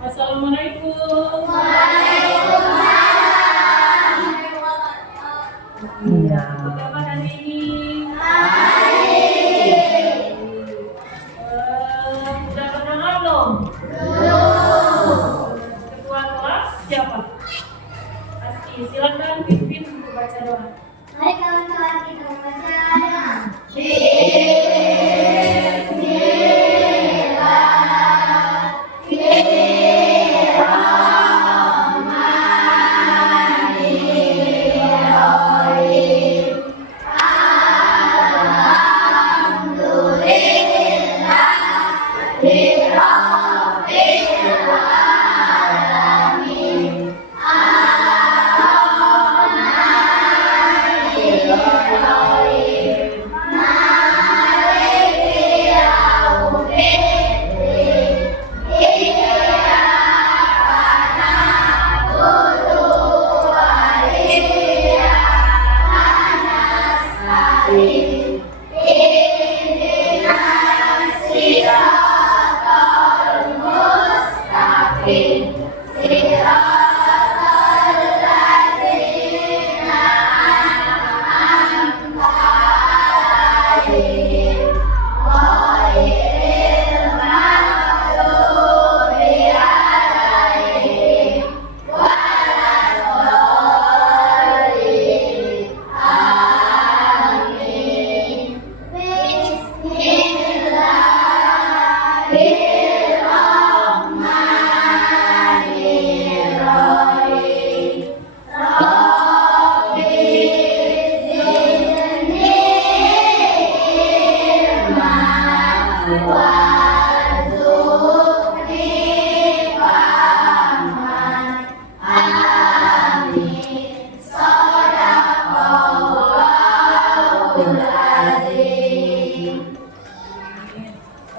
Assalamualaikum. Waalaikumsalam. Iya. Apa kabar hari ini? Baik. Sudah berdoa belum? Belum. Ketua kelas siapa? Aski, silakan pimpin untuk baca doa. Mari kawan-kawan kita membaca doa.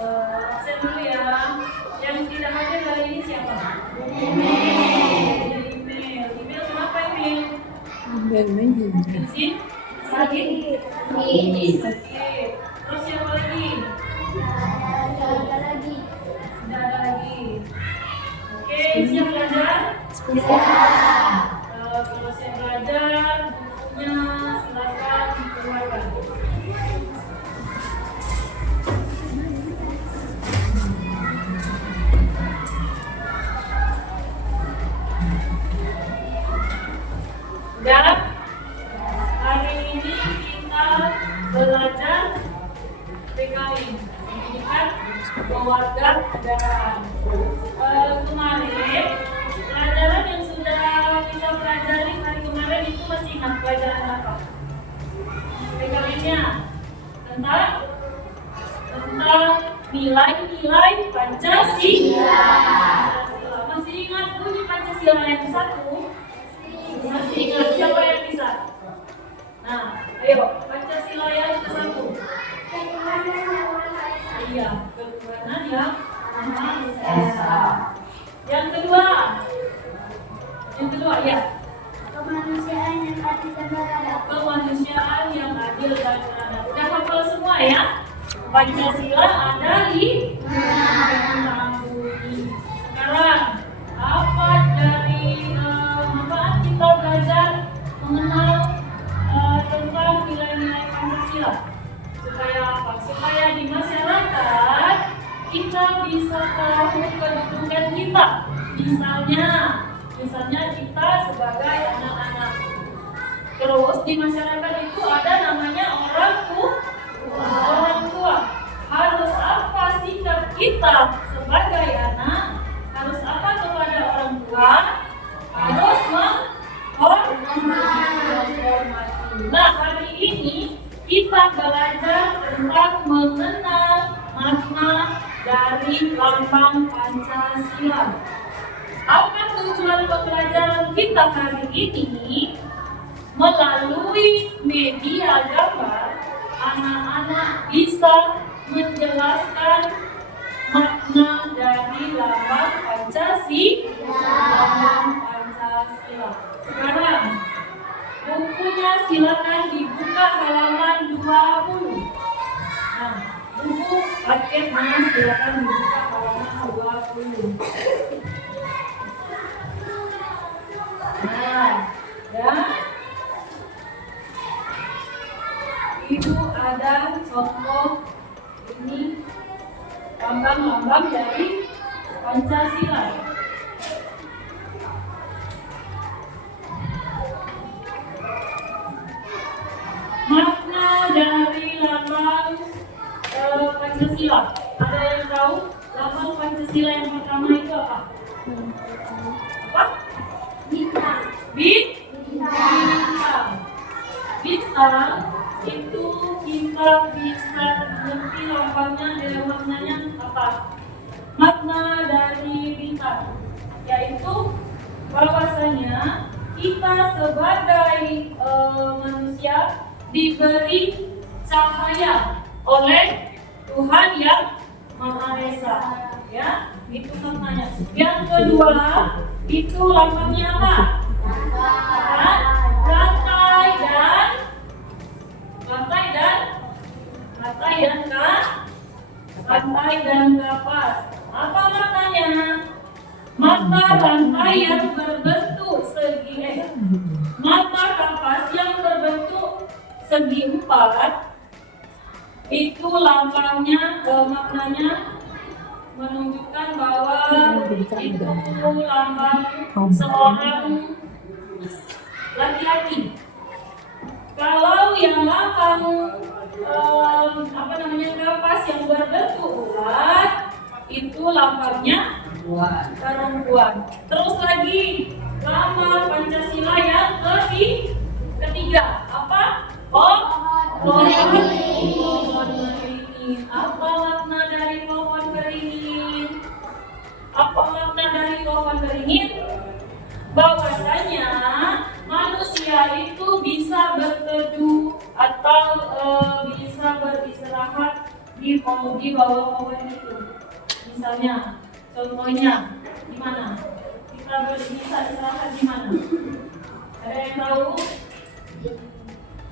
Absen dulu ya. Yang tidak hadir hari ini siapa? Email kenapa Email? Izin? Sakit? Sakit. Terus siapa lagi? Tidak ada lagi. Oke, siap belajar? Kalau siap belajar, bukunya silakan dikeluarkan. Dan hari ini kita belajar PKI, pendidikan kewarganegaraan. Kemarin pelajaran yang sudah kita pelajari hari kemarin itu masih ingat pelajaran apa? PKI-nya tentang nilai-nilai Pancasila. Masih ingat bunyi Pancasila yang satu? Masih ingat siapa yang bisa? Nah, ayo Pancasila yang ke-1. Iya, ketuhanan yang Maha Esa. Yang kedua ya. Kemanusiaan yang adil dan beradab. Kemanusiaan yang adil dan beradab. Udah hafal semua ya? Pancasila ada di bumi. Sekarang apa dari manfaat kita belajar mengenal tentang nilai-nilai Pancasila? Supaya apa? Supaya di masyarakat kita bisa tahu kedudukan kita. Misalnya kita sebagai anak-anak. Terus di masyarakat itu ada namanya orang tua. Harus apa sikap kita sebagai anak? Harus apa kepada orang tua? Harus menghormati. Nah, hari ini kita belajar tentang mengenal makna dari lambang Pancasila. Apa tujuan pembelajaran kita hari ini? Melalui media gambar, anak-anak bisa menjelaskan makna dari lambang Pancasila. Sekarang bukunya silakan dibuka halaman 20. Nah, buku paketnya silakan dibuka halaman 20. Ibu ada contoh ini lambang-lambang dari Pancasila. Makna dari lambang Pancasila. Ada yang tahu lambang Pancasila yang pertama itu apa? Apa? Bintang. Bintang. Bintang itu kita bisa mengerti lambangnya dari maknanya apa? Makna dari bintang yaitu bahwasanya kita sebagai manusia diberi cahaya oleh Tuhan yang Maha Esa, ya, itu maknanya. Yang kedua, itu lambangnya apa? Rantai dan kapas. Apa maknanya? Mata rantai yang berbentuk mata kapas yang berbentuk segi empat itu lambangnya, maknanya menunjukkan bahwa itu lambang seorang laki-laki. Kalau yang lambang kapas yang berbentuk bulat itu lambangnya perempuan. Terus lagi lambang Pancasila yang ketiga apa? Pohon beringin. Apa makna dari pohon beringin? Bahwasanya manusia itu bisa berteduh atau bisa beristirahat di bawah pohon itu. Misalnya, contohnya di mana? Kita bisa istirahat di mana? Ada yang tahu?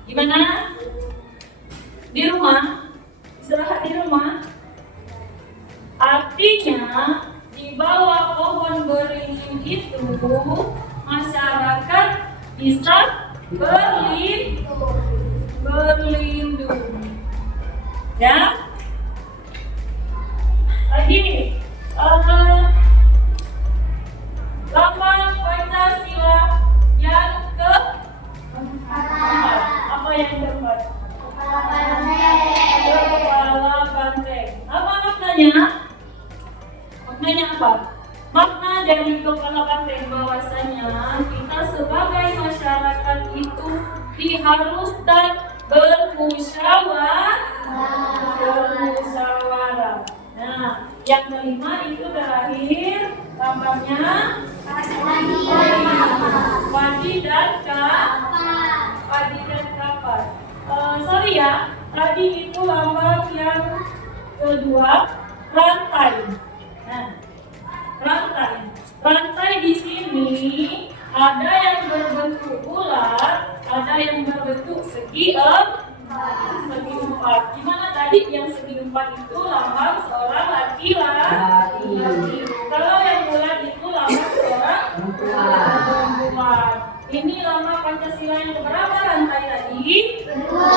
Di mana? Di rumah. Istirahat di rumah. Artinya di bawah pohon beringin itu masyarakat bisa berlindung. Ya. Lagi lambang Pancasila yang keempat. Apa yang keempat? Kepala banteng. Apa maknanya? Maknanya apa? Makna dari kepala banteng bahwasanya kita sebagai masyarakat itu diharuskan bermusyawarah. Nah, yang kelima itu terakhir lambangnya padi dan kapas. Sorry ya, tadi itu lambang yang kedua rantai. Nah, rantai di sini ada yang berbentuk bulat, ada yang berbentuk segi empat. Gimana tadi yang segi empat itu lambang seorang laki-laki. Kalau yang bulat itu lambang seorang perempuan. Ini lambang Pancasila yang keberapa rantai tadi? Kedua.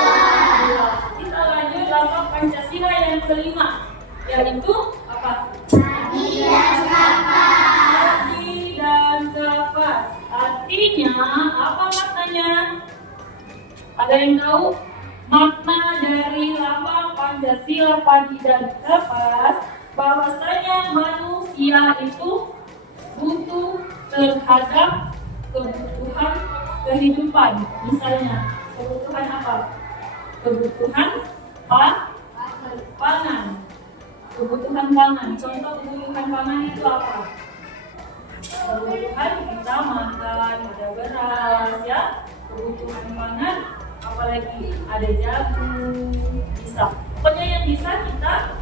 Kita lanjut lambang Pancasila yang kelima, yaitu apa? Padi dan kapas. Artinya apa maknanya? Ada yang tahu? Makna dari lambang Pancasila padi dan kapas bahwasanya manusia itu butuh terhadap kebutuhan kehidupan. Misalnya kebutuhan apa? Kebutuhan pangan. Kebutuhan pangan. Contoh kebutuhan pangan itu apa? Kebutuhan kita makan, ada beras ya. Kebutuhan pangan apalagi ada jagung, bisa. Pokoknya yang bisa kita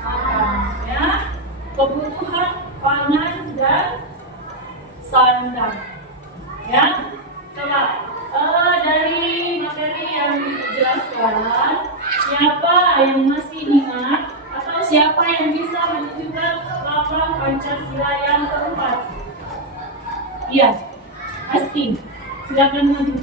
makan ya. Kebutuhan pangan dan sandang. Ya. Coba dari materi yang dijelaskan, siapa yang masih ingat atau siapa yang bisa menunjukkan lambang Pancasila yang keempat? Iya, pasti. Silakan maju.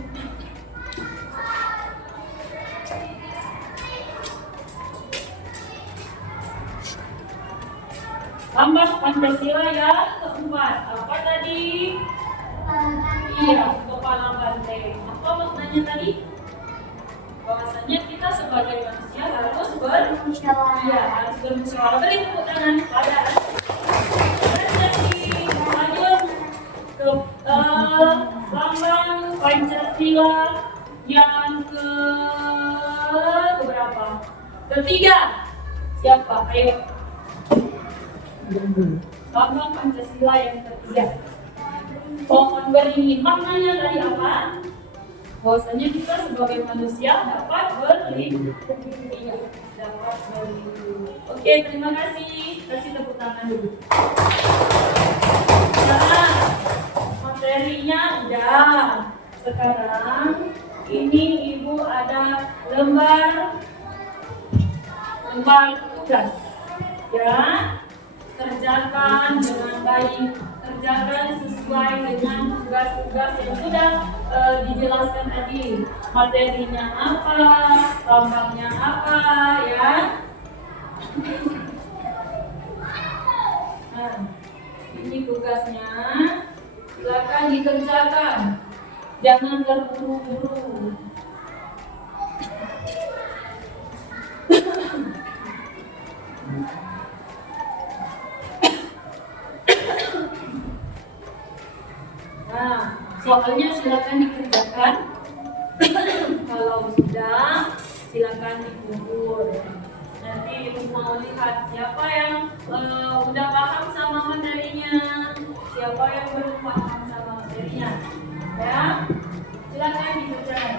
Lambang Pancasila yang keempat. Apa tadi? Iya, kepala banteng. Apa maknanya tadi? Bahwasanya kita sebagai manusia harus harus bermusyawarah. Beri tepuk tangan pada lanjut ke lambang Pancasila yang keberapa? Ketiga. Siapa? Ayo. Lambang Pancasila yang ketiga. Pohon beringin. Maknanya tadi apa? Bahwasanya kita sebagai manusia dapat berlindung. Oke, terima kasih. Kasih tepuk tangan dulu. Nah, materinya udah. Sekarang ini ibu ada lembar tugas. Ya, kerjakan dengan baik. Kerjakan sesuai dengan tugas-tugas yang sudah dijelaskan tadi. Materinya apa, lambangnya apa, ya. Nah, ini tugasnya. Silakan dikerjakan. Jangan terburu-buru. Nah, soalnya silakan dikerjakan. Kalau sudah, silakan dikubur. Nanti ibu mau lihat siapa yang udah paham sama materinya, siapa yang belum paham sama materinya. Ya, silakan dikerjakan.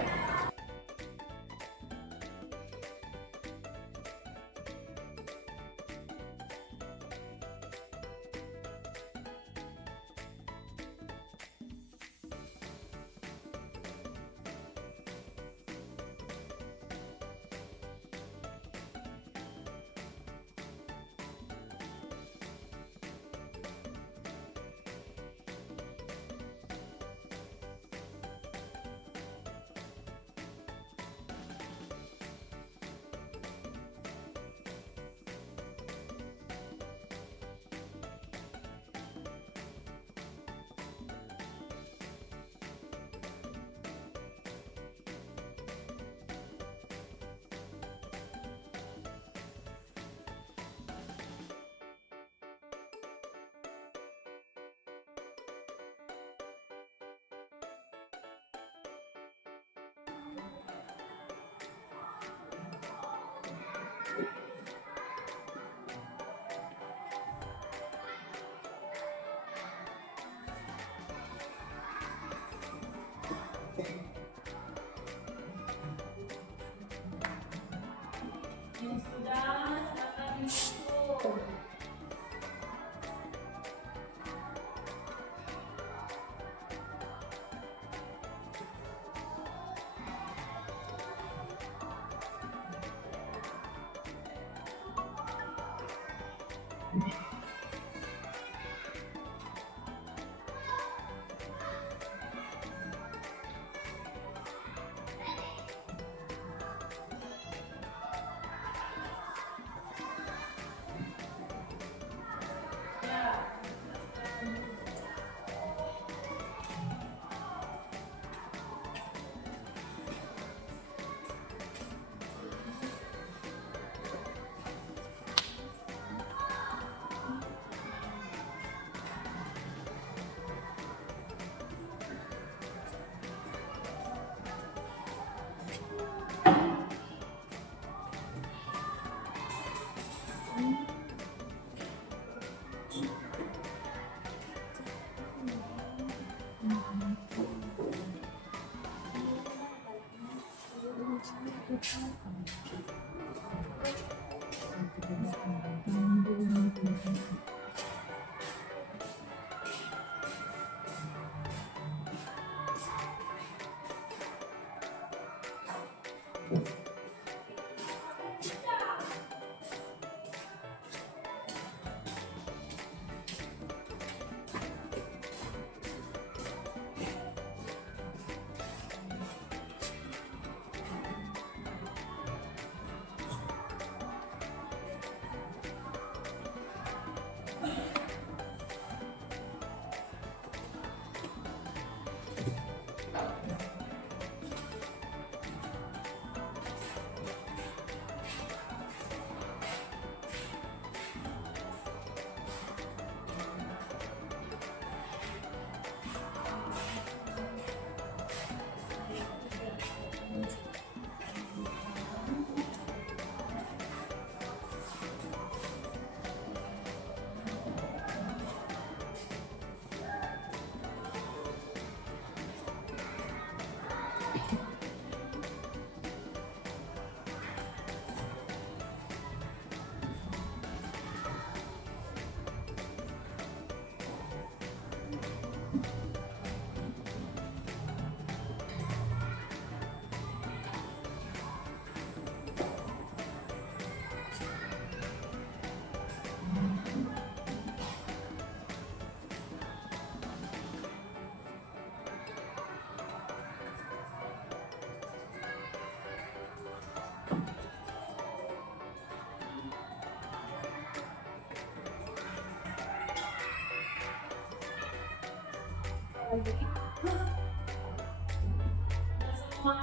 Yang sudah, silakan dikubur. lagi. Udah semua?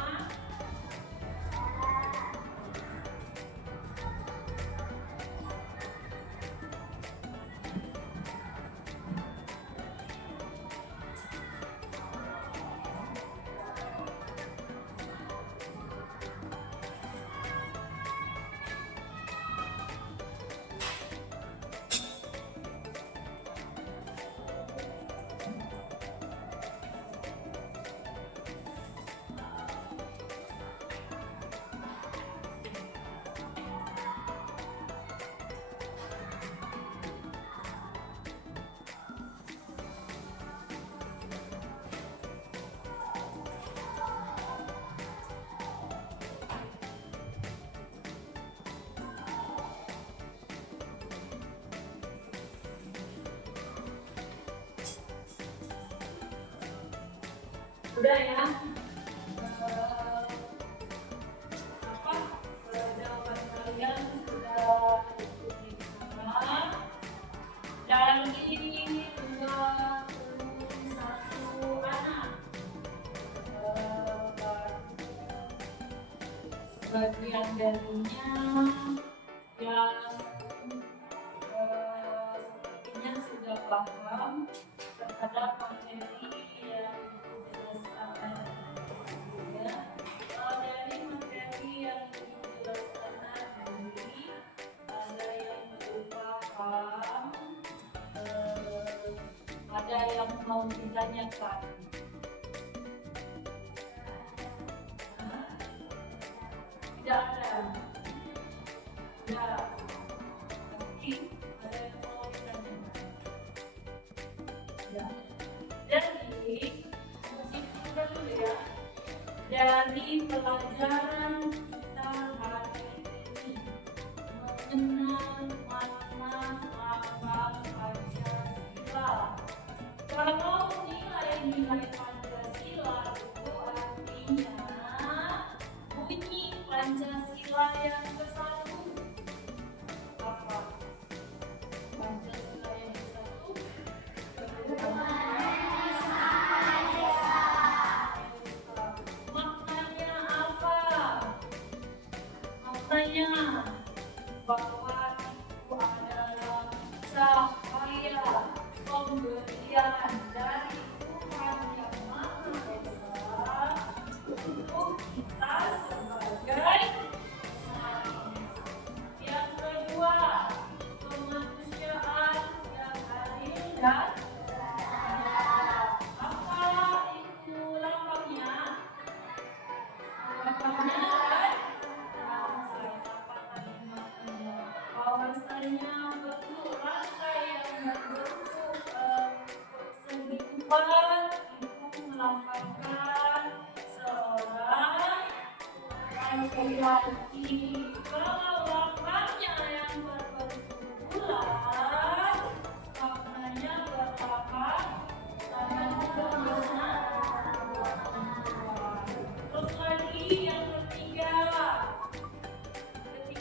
Udah ya? Jawaban kalian sudah diperiksa. Dari 21 anak, sebagian darinya yang sepertinya sudah paham terhadap materi yang dijelaskan ya. Dari materi yang dijelaskan tadi ada yang belum paham, ada yang mau ditanyakan. Tidak ada. Ya, pasti ada yang mau ditanyakan. Ya. Jadi, simpulkan dulu ya. Dari pelajaran kita hari ini mengenal makna lambang Pancasila. Kalau nilai-nilai Pancasila itu artinya bunyi Pancasila yang ke-1. Apa? Pancasila yang ke-1? Maknanya apa? Maknanya bahwa itu adalah cahaya pemberian dari Tuhan Yang Maha Esa untuk kita sebagai manusia. Yang kedua, kemanusiaan yang adil dan apa itu lambangnya? Lambangnya rantai. Apa tadi maknanya? Bahwasanya bentuk rantai yang berbentuk segi empat itu melambangkan seorang laki-laki. Kalau lambangnya yang berbentuk bulat, maknanya berapa? Tangan berwarna. Terus lagi yang ketiga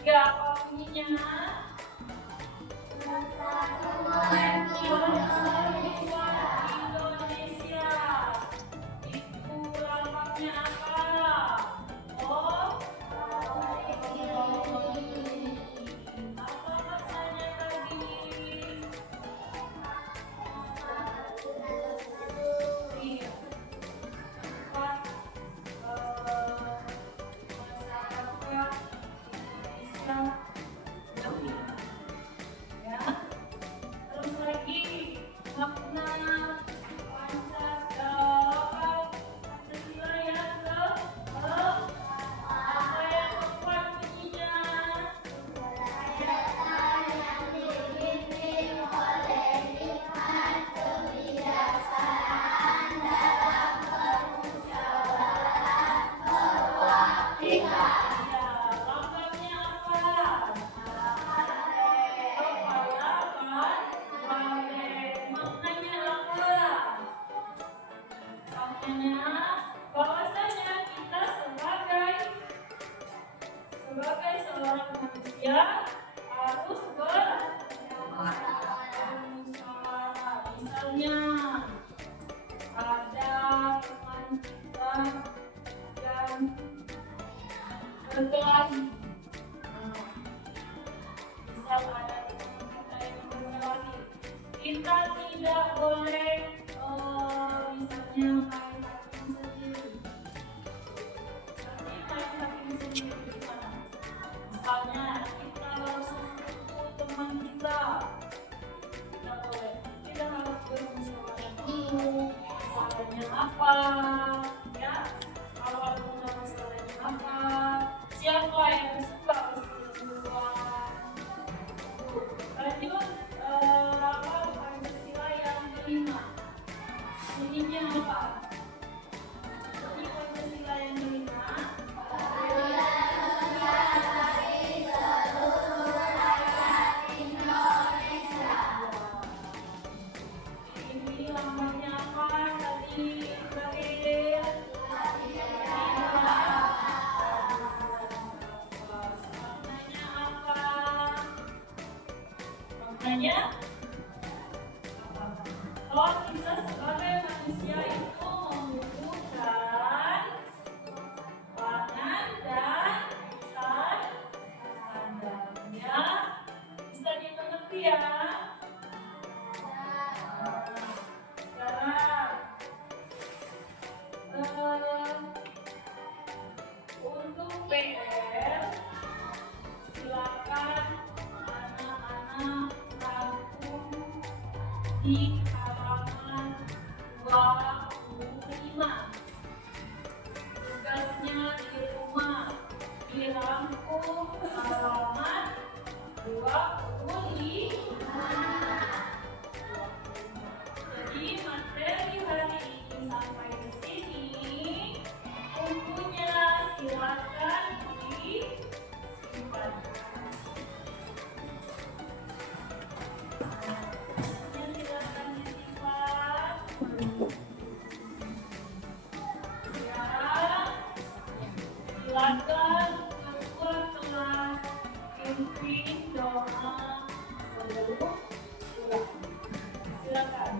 apa bunyinya? Indonesia. Itu lambangnya apa? Oh, apa maknanya tadi? Iya. Empat, masyarakat Indonesia lebih. Ya. Terus lagi makna Pancasila yang apa yang keempat bunyinya? Ya, lambangnya apa? Kepala banteng. Maknanya apa? Maknanya bahwasanya kita sebagai seorang manusia harus bermusyawarah. Misalnya setelah bisa ada teman kita yang mengulangi, kita tidak boleh misalnya main hakim sendiri. Tapi main hakim sendiri gimana? Misalnya kita harus menunggu teman kita boleh, kita harus bermusyawarah dulu masalahnya apa, ya awal mula masalahnya apa, siapa yang suka persetujuan. Lanjut Pancasila yang kelima, bunyinya apa? Bunyi Pancasila yang kelima. Ini lambangnya apa tadi? Terakhir. Maknanya apa? Maknanya bahwa kita sebagai manusia itu membutuhkan pangan dan sandalnya. Bisa dimengerti ya? Sekarang untuk PR, silakan anak-anak rangkum di halaman 25. Tugasnya di rumah dirangkum halaman 25. Jadi materi hari ini sampai di sini. Bukunya silakan disimpan. Bukunya silakan disimpan. Sekarang silakan ketua kelas pimpin doa sebelum pulang. Silakan.